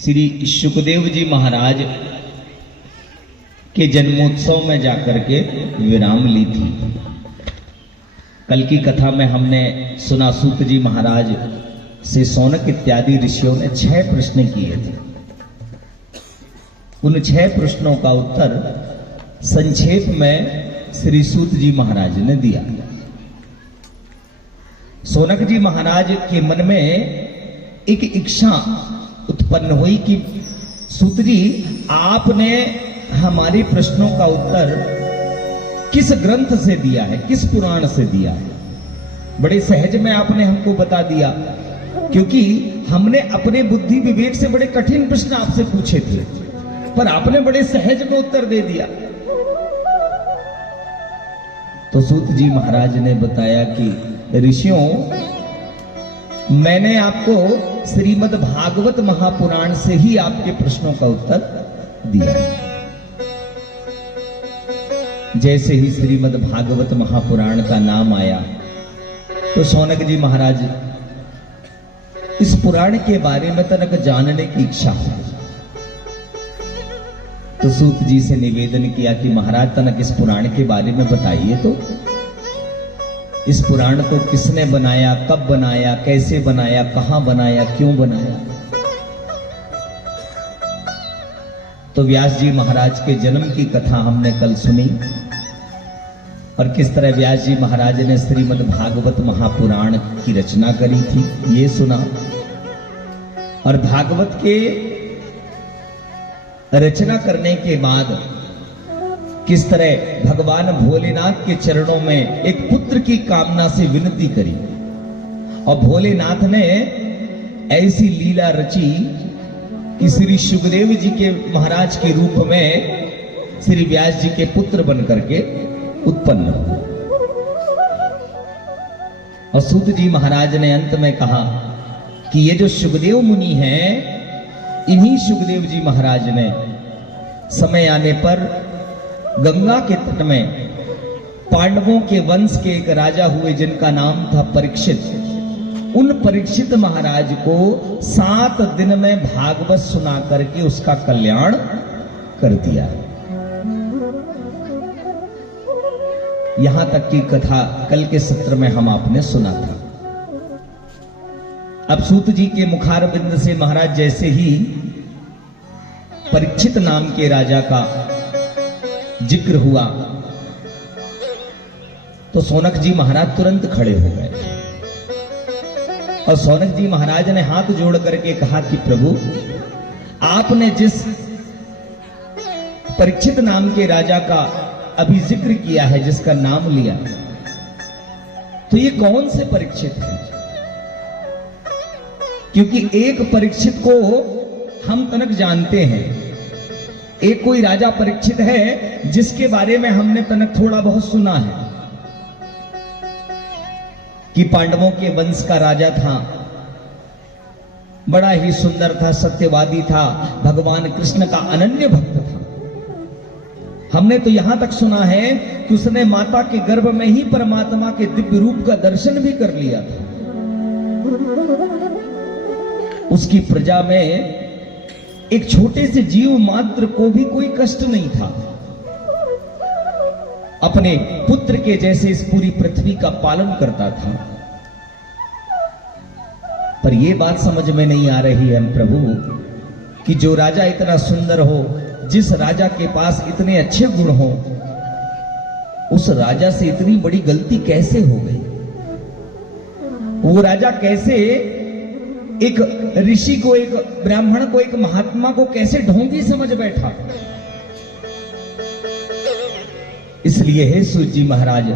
श्री शुकदेव जी महाराज के जन्मोत्सव में जाकर के विराम ली थी। कल की कथा में हमने सुना सूत जी महाराज से सौनक इत्यादि ऋषियों ने 6 प्रश्न किए थे। उन 6 प्रश्नों का उत्तर संक्षेप में श्री सूत जी महाराज ने दिया। सौनक जी महाराज के मन में एक इच्छा उत्पन्न हुई कि सूत जी, आपने हमारे प्रश्नों का उत्तर किस ग्रंथ से दिया है, किस पुराण से दिया है। बड़े सहज में आपने हमको बता दिया, क्योंकि हमने अपने बुद्धि विवेक से बड़े कठिन प्रश्न आपसे पूछे थे, पर आपने बड़े सहज में उत्तर दे दिया। तो सूत जी महाराज ने बताया कि ऋषियों, मैंने आपको श्रीमद् भागवत महापुराण से ही आपके प्रश्नों का उत्तर दिया है। जैसे ही श्रीमद् भागवत महापुराण का नाम आया तो सौनक जी महाराज इस पुराण के बारे में तनक जानने की इच्छा हुई। तो सूत जी से निवेदन किया कि महाराज, तनक इस पुराण के बारे में बताइए तो। इस पुराण को किसने बनाया, कब बनाया, कैसे बनाया, कहां बनाया, क्यों बनाया। तो व्यास जी महाराज के जन्म की कथा हमने कल सुनी और किस तरह व्यास जी महाराज ने श्रीमद् भागवत महापुराण की रचना करी थी, ये सुना। और भागवत के रचना करने के बाद किस तरह भगवान भोलेनाथ के चरणों में एक पुत्र की कामना से विनती करी और भोलेनाथ ने ऐसी लीला रची कि श्री शुकदेव जी के महाराज के रूप में श्री व्यास जी के पुत्र बनकर के उत्पन्न हुए। और सूत जी महाराज ने अंत में कहा कि ये जो शुकदेव मुनि हैं, इन्हीं शुकदेव जी महाराज ने समय आने पर गंगा के तट में पांडवों के वंश के एक राजा हुए जिनका नाम था परीक्षित। उन परीक्षित महाराज को 7 दिन में भागवत सुना करके उसका कल्याण कर दिया। यहां तक की कथा कल के सत्र में हम आपने सुना था। अब सूत जी के मुखारबिंद से महाराज जैसे ही परीक्षित नाम के राजा का जिक्र हुआ तो सौनक जी महाराज तुरंत खड़े हो गए और सौनक जी महाराज ने हाथ जोड़ करके कहा कि प्रभु, आपने जिस परीक्षित नाम के राजा का अभी जिक्र किया है, जिसका नाम लिया, तो ये कौन से परीक्षित है? क्योंकि एक परीक्षित को हम तनक जानते हैं, एक कोई राजा परीक्षित है जिसके बारे में हमने तनक थोड़ा बहुत सुना है कि पांडवों के वंश का राजा था, बड़ा ही सुंदर था, सत्यवादी था, भगवान कृष्ण का अनन्य भक्त था। हमने तो यहां तक सुना है कि उसने माता के गर्भ में ही परमात्मा के दिव्य रूप का दर्शन भी कर लिया था। उसकी प्रजा में एक छोटे से जीव मात्र को भी कोई कष्ट नहीं था। अपने पुत्र के जैसे इस पूरी पृथ्वी का पालन करता था। पर यह बात समझ में नहीं आ रही है प्रभु कि जो राजा इतना सुंदर हो, जिस राजा के पास इतने अच्छे गुण हो, उस राजा से इतनी बड़ी गलती कैसे हो गई? वो राजा कैसे एक ऋषि को, एक ब्राह्मण को, एक महात्मा को कैसे ढोंगी समझ बैठा? इसलिए हे सूत जी महाराज,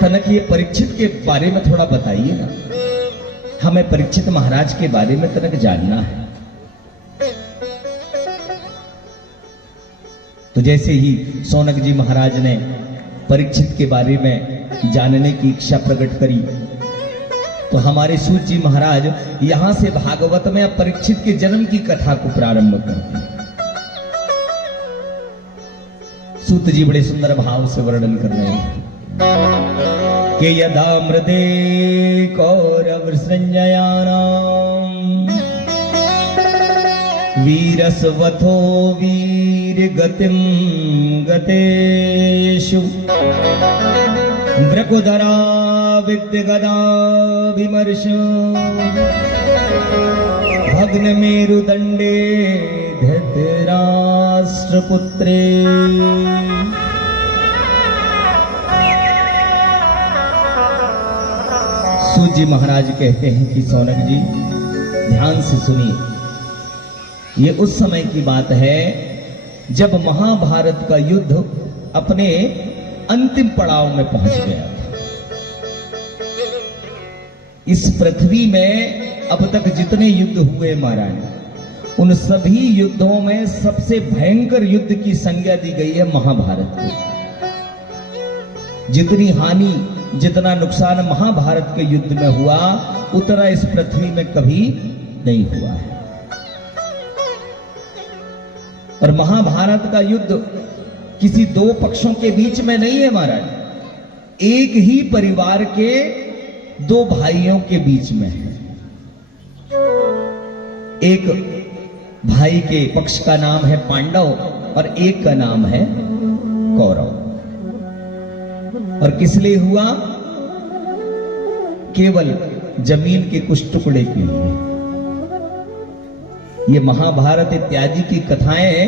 तनक ये परीक्षित के बारे में थोड़ा बताइए ना। हमें परीक्षित महाराज के बारे में तनक जानना है। तो जैसे ही सौनक जी महाराज ने परीक्षित के बारे में जानने की इच्छा प्रकट करी तो हमारे सूत जी महाराज यहां से भागवत में अब परीक्षित के जन्म की कथा को प्रारंभ करते हैं। सूत जी बड़े सुंदर भाव से वर्णन कर रहे हैं कि यदा मृदे कौरव संजयानाम वीरस्वथो वीर गतिम गतेषु वृकोदरा विद्य गदा विमर्श भग्न मेरुदंडे धृतराष्ट्रपुत्रे। सूत जी महाराज कहते हैं कि सौनक जी ध्यान से सुनिए, ये उस समय की बात है जब महाभारत का युद्ध अपने अंतिम पड़ाव में पहुंच गया था। इस पृथ्वी में अब तक जितने युद्ध हुए महाराज, उन सभी युद्धों में सबसे भयंकर युद्ध की संज्ञा दी गई है महाभारत को। जितनी हानि, जितना नुकसान महाभारत के युद्ध में हुआ, उतना इस पृथ्वी में कभी नहीं हुआ है। और महाभारत का युद्ध किसी दो पक्षों के बीच में नहीं है महाराज, एक ही परिवार के दो भाइयों के बीच में है। एक भाई के पक्ष का नाम है पांडव और एक का नाम है कौरव। और किस लिए हुआ? केवल जमीन के कुछ टुकड़े के लिए। ये महाभारत इत्यादि की कथाएं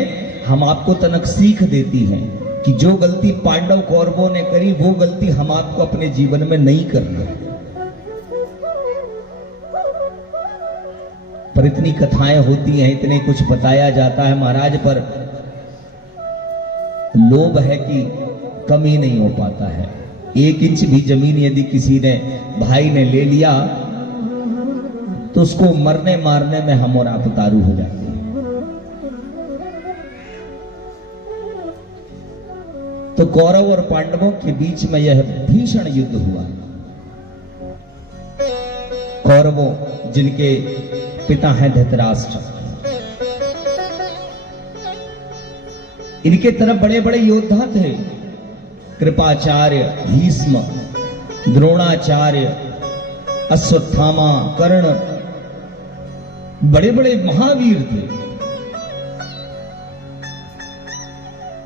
हम आपको तनक सीख देती हैं कि जो गलती पांडव कौरवों ने करी, वो गलती हम आपको अपने जीवन में नहीं करना है। पर इतनी कथाएं होती हैं, इतने कुछ बताया जाता है महाराज, पर लोभ है कि कमी नहीं हो पाता है। 1 इंच भी जमीन यदि किसी ने, भाई ने ले लिया, तो उसको मरने मारने में हम और आप उतारू हो जाते हैं। तो कौरव और पांडवों के बीच में यह भीषण युद्ध हुआ। कौरवों, जिनके पिता हैं धृतराष्ट्र, इनके तरफ बड़े बड़े योद्धा थे। कृपाचार्य, भीष्म, द्रोणाचार्य, अश्वत्थामा, कर्ण, बड़े बड़े महावीर थे।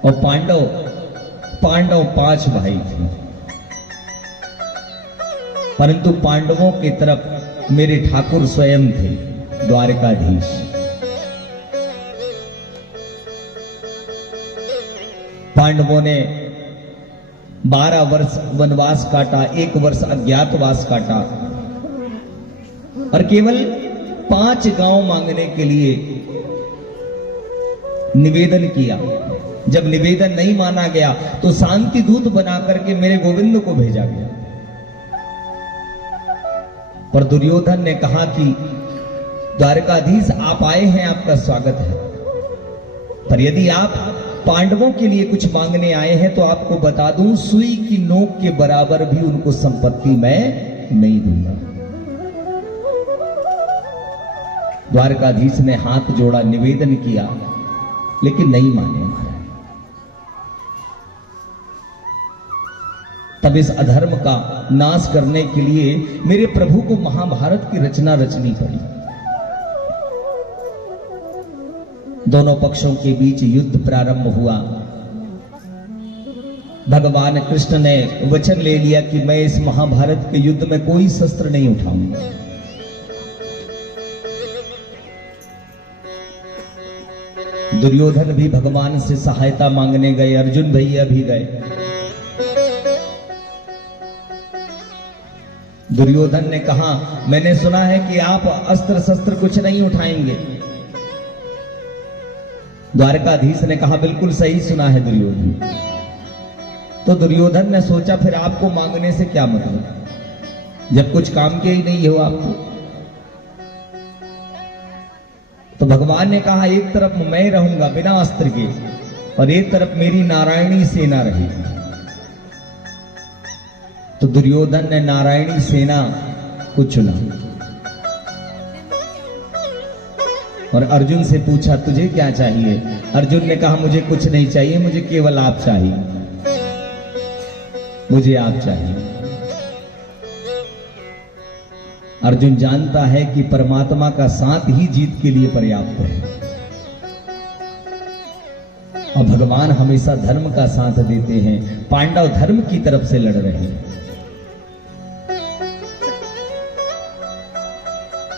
और पांडव 5 भाई थे। परंतु पांडवों की तरफ मेरे ठाकुर स्वयं थे, द्वारकाधीश। पांडवों ने 12 वर्ष वनवास काटा, 1 वर्ष अज्ञातवास काटा और केवल 5 गांव मांगने के लिए निवेदन किया। जब निवेदन नहीं माना गया तो शांति दूत बना करके मेरे गोविंद को भेजा गया। पर दुर्योधन ने कहा कि द्वारकाधीश आप आए हैं, आपका स्वागत है, पर यदि आप पांडवों के लिए कुछ मांगने आए हैं तो आपको बता दूं, सुई की नोक के बराबर भी उनको संपत्ति मैं नहीं दूंगा। द्वारकाधीश ने हाथ जोड़ा, निवेदन किया, लेकिन नहीं माने महाराज। तब इस अधर्म का नाश करने के लिए मेरे प्रभु को महाभारत की रचना रचनी पड़ी। दोनों पक्षों के बीच युद्ध प्रारंभ हुआ। भगवान कृष्ण ने वचन ले लिया कि मैं इस महाभारत के युद्ध में कोई शस्त्र नहीं उठाऊंगा। दुर्योधन भी भगवान से सहायता मांगने गए, अर्जुन भैया भी गए। दुर्योधन ने कहा, मैंने सुना है कि आप अस्त्र शस्त्र कुछ नहीं उठाएंगे। द्वारकाधीश ने कहा, बिल्कुल सही सुना है दुर्योधन। तो दुर्योधन ने सोचा, फिर आपको मांगने से क्या मतलब, जब कुछ काम के ही नहीं हो आपको। तो भगवान ने कहा, एक तरफ मैं रहूंगा बिना अस्त्र के और एक तरफ मेरी नारायणी सेना रहेगी। तो दुर्योधन ने नारायणी सेना को चुना और अर्जुन से पूछा, तुझे क्या चाहिए? अर्जुन ने कहा, मुझे कुछ नहीं चाहिए, मुझे केवल आप चाहिए, मुझे आप चाहिए। अर्जुन जानता है कि परमात्मा का साथ ही जीत के लिए पर्याप्त है। और भगवान हमेशा धर्म का साथ देते हैं। पांडव धर्म की तरफ से लड़ रहे हैं।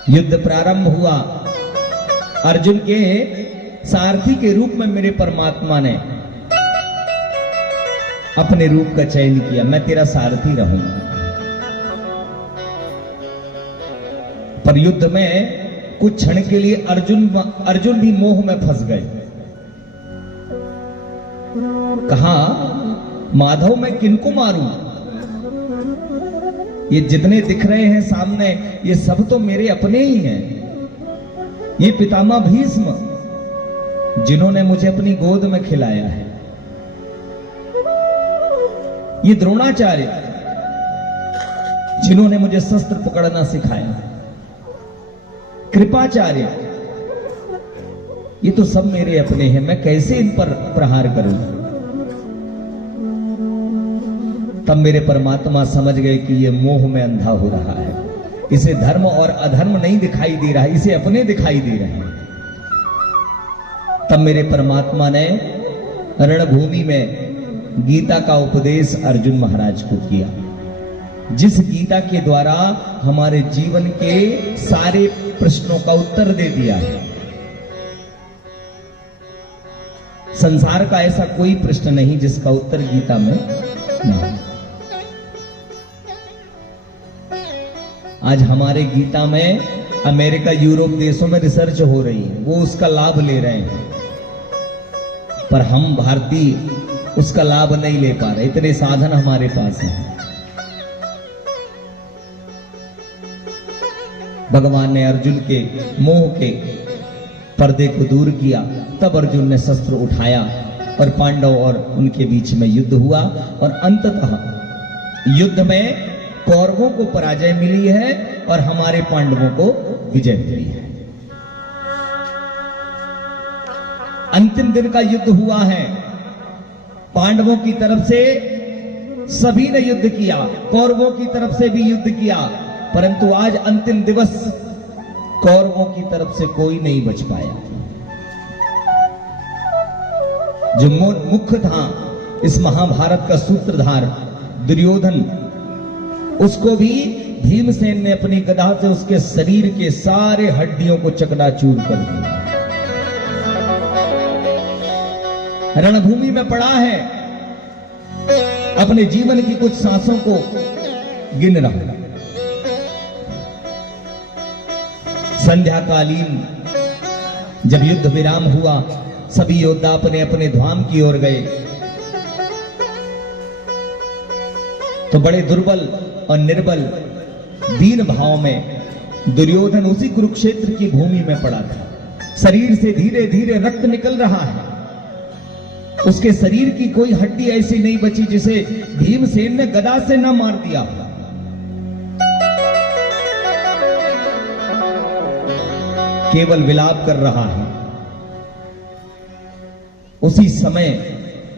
युद्ध प्रारंभ हुआ। अर्जुन के सारथी के रूप में मेरे परमात्मा ने अपने रूप का चयन किया। मैं तेरा सारथी रहूंगा। पर युद्ध में कुछ क्षण के लिए अर्जुन भी मोह में फंस गए। कहा, माधव मैं किनको मारूं? ये जितने दिख रहे हैं सामने, ये सब तो मेरे अपने ही हैं। ये पितामह भीष्म, जिन्होंने मुझे अपनी गोद में खिलाया है। ये द्रोणाचार्य, जिन्होंने मुझे शस्त्र पकड़ना सिखाया। कृपाचार्य, ये तो सब मेरे अपने हैं। मैं कैसे इन पर प्रहार करूं? तब मेरे परमात्मा समझ गए कि ये मोह में अंधा हो रहा है। इसे धर्म और अधर्म नहीं दिखाई दे रहा है, इसे अपने दिखाई दे रहे हैं। तब मेरे परमात्मा ने रणभूमि में गीता का उपदेश अर्जुन महाराज को किया, जिस गीता के द्वारा हमारे जीवन के सारे प्रश्नों का उत्तर दे दिया है। संसार का ऐसा कोई प्रश्न नहीं जिसका उत्तर गीता में ना हो। आज हमारे गीता में अमेरिका, यूरोप देशों में रिसर्च हो रही है, वो उसका लाभ ले रहे हैं। पर हम भारतीय उसका लाभ नहीं ले पा रहे। इतने साधन हमारे पास हैं। भगवान ने अर्जुन के मोह के पर्दे को दूर किया। तब अर्जुन ने शस्त्र उठाया और पांडव और उनके बीच में युद्ध हुआ। और अंततः युद्ध में कौरवों को पराजय मिली है और हमारे पांडवों को विजय मिली है। अंतिम दिन का युद्ध हुआ है। पांडवों की तरफ से सभी ने युद्ध किया, कौरवों की तरफ से भी युद्ध किया, परंतु आज अंतिम दिवस कौरवों की तरफ से कोई नहीं बच पाया। जो मुख्य था इस महाभारत का सूत्रधार दुर्योधन, उसको भी भीमसेन ने अपनी गदा से उसके शरीर के सारे हड्डियों को चकनाचूर कर दिया। रणभूमि में पड़ा है, अपने जीवन की कुछ सांसों को गिन रहा है। संध्याकालीन जब युद्ध विराम हुआ, सभी योद्धा अपने अपने धाम की ओर गए। तो बड़े दुर्बल और निर्बल दीन भाव में दुर्योधन उसी कुरुक्षेत्र की भूमि में पड़ा था। शरीर से धीरे धीरे रक्त निकल रहा है। उसके शरीर की कोई हड्डी ऐसी नहीं बची जिसे भीमसेन ने गदा से न मार दिया। केवल विलाप कर रहा है। उसी समय,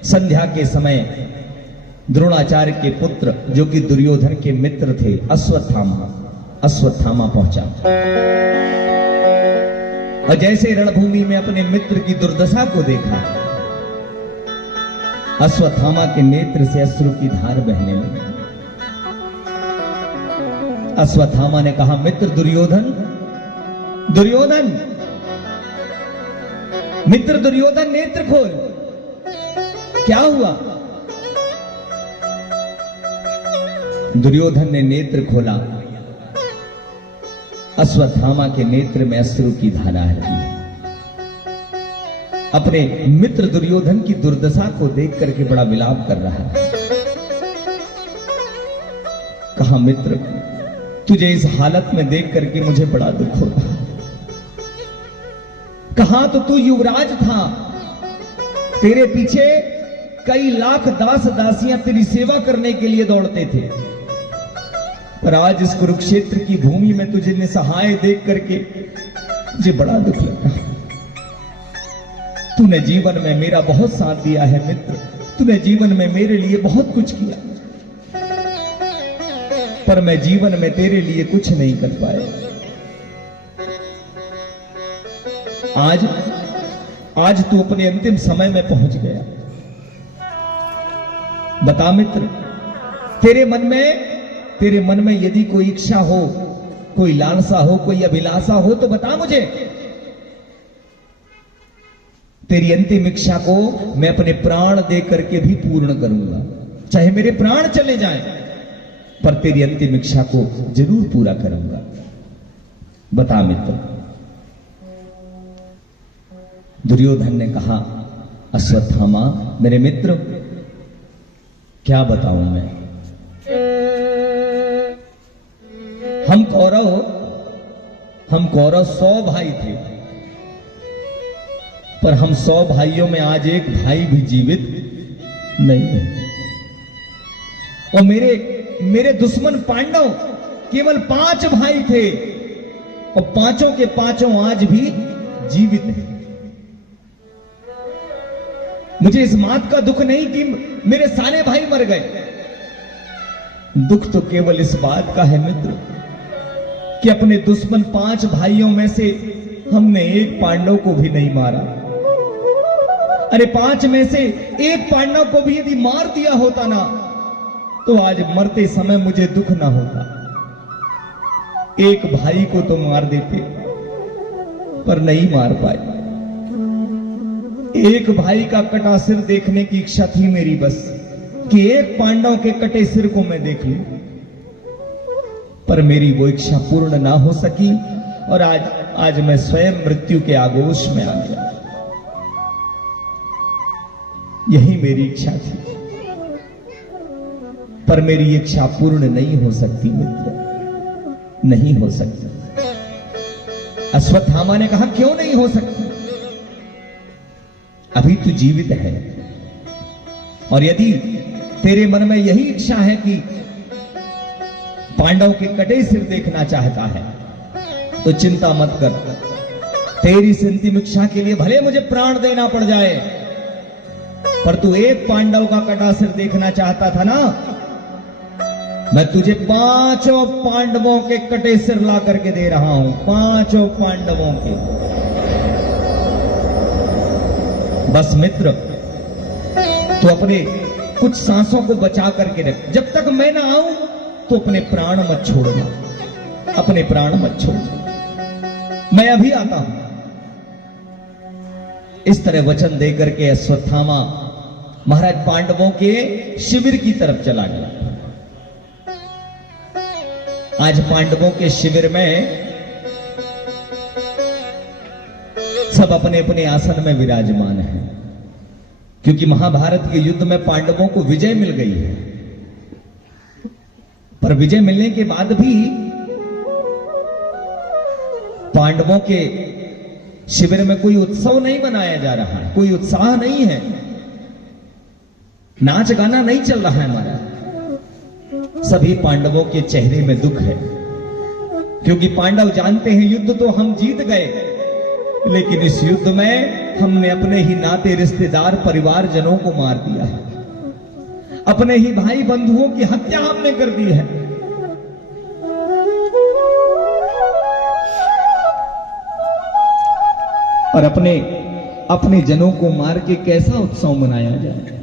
संध्या के समय, द्रोणाचार्य के पुत्र जो कि दुर्योधन के मित्र थे, अश्वत्थामा पहुंचा। और जैसे रणभूमि में अपने मित्र की दुर्दशा को देखा, अश्वत्थामा के नेत्र से अश्रु की धार बहने लगी। अश्वत्थामा ने कहा, मित्र दुर्योधन, दुर्योधन, मित्र दुर्योधन, नेत्र खोल। क्या हुआ? दुर्योधन ने नेत्र खोला। अश्वत्थामा के नेत्र में अश्रु की धारा रही। अपने मित्र दुर्योधन की दुर्दशा को देख करके बड़ा विलाप कर रहा है। कहा, मित्र, तुझे इस हालत में देख करके मुझे बड़ा दुख हो रहा। कहा तो तू युवराज था, तेरे पीछे कई लाख दास दासियां तेरी सेवा करने के लिए दौड़ते थे, पर आज इस कुरुक्षेत्र की भूमि में तुझे निसहाय देख करके मुझे बड़ा दुख लगा। तूने जीवन में मेरा बहुत साथ दिया है मित्र, तूने जीवन में मेरे लिए बहुत कुछ किया, पर मैं जीवन में तेरे लिए कुछ नहीं कर पाया। आज तू अपने अंतिम समय में पहुंच गया। बता मित्र, तेरे मन में यदि कोई इच्छा हो, कोई लालसा हो, कोई अभिलाषा हो तो बता मुझे। तेरी अंतिम इच्छा को मैं अपने प्राण दे करके भी पूर्ण करूंगा, चाहे मेरे प्राण चले जाएं, पर तेरी अंतिम इच्छा को जरूर पूरा करूंगा। बता मित्र। दुर्योधन ने कहा, अश्वत्थामा मेरे मित्र, क्या बताऊं मैं। हम कौरव 100 भाई थे, पर हम 100 भाइयों में आज एक भाई भी जीवित नहीं है। और मेरे दुश्मन पांडव केवल 5 भाई थे, और पांचों के पांचों आज भी जीवित हैं। मुझे इस बात का दुख नहीं कि मेरे सारे भाई मर गए, दुख तो केवल इस बात का है मित्र कि अपने दुश्मन 5 भाइयों में से हमने एक पांडव को भी नहीं मारा। अरे 5 में से एक पांडव को भी यदि मार दिया होता ना, तो आज मरते समय मुझे दुख ना होता। एक भाई को तो मार देते, पर नहीं मार पाए। एक भाई का कटा सिर देखने की इच्छा थी मेरी बस, कि एक पांडव के कटे सिर को मैं देख लूं, पर मेरी वो इच्छा पूर्ण ना हो सकी, और आज मैं स्वयं मृत्यु के आगोश में आ गया। यही मेरी इच्छा थी, पर मेरी इच्छा पूर्ण नहीं हो सकती मित्र, नहीं हो सकती। अश्वत्थामा ने कहा, क्यों नहीं हो सकती? अभी तू जीवित है, और यदि तेरे मन में यही इच्छा है कि पांडव के कटे सिर देखना चाहता है, तो चिंता मत कर। तेरी इस अंतिम इच्छा के लिए भले मुझे प्राण देना पड़ जाए, पर तू एक पांडव का कटा सिर देखना चाहता था ना, मैं तुझे 5 पांडवों के कटे सिर ला करके दे रहा हूं, 5 पांडवों के। बस मित्र, तू अपने कुछ सांसों को बचा करके रख। जब तक मैं ना आऊं तो अपने प्राण मत छोड़ना, अपने प्राण मत छोड़ना, मैं अभी आता हूं। इस तरह वचन देकर के अश्वत्थामा महाराज पांडवों के शिविर की तरफ चला गया। आज पांडवों के शिविर में सब अपने अपने आसन में विराजमान हैं, क्योंकि महाभारत के युद्ध में पांडवों को विजय मिल गई है। पर विजय मिलने के बाद भी पांडवों के शिविर में कोई उत्सव नहीं मनाया जा रहा है, कोई उत्साह नहीं है, नाच गाना नहीं चल रहा है हमारा। सभी पांडवों के चेहरे में दुख है, क्योंकि पांडव जानते हैं युद्ध तो हम जीत गए, लेकिन इस युद्ध में हमने अपने ही नाते रिश्तेदार परिवारजनों को मार दिया है, अपने ही भाई बंधुओं की हत्या हमने कर दी है। और अपने जनों को मार के कैसा उत्सव मनाया जाए?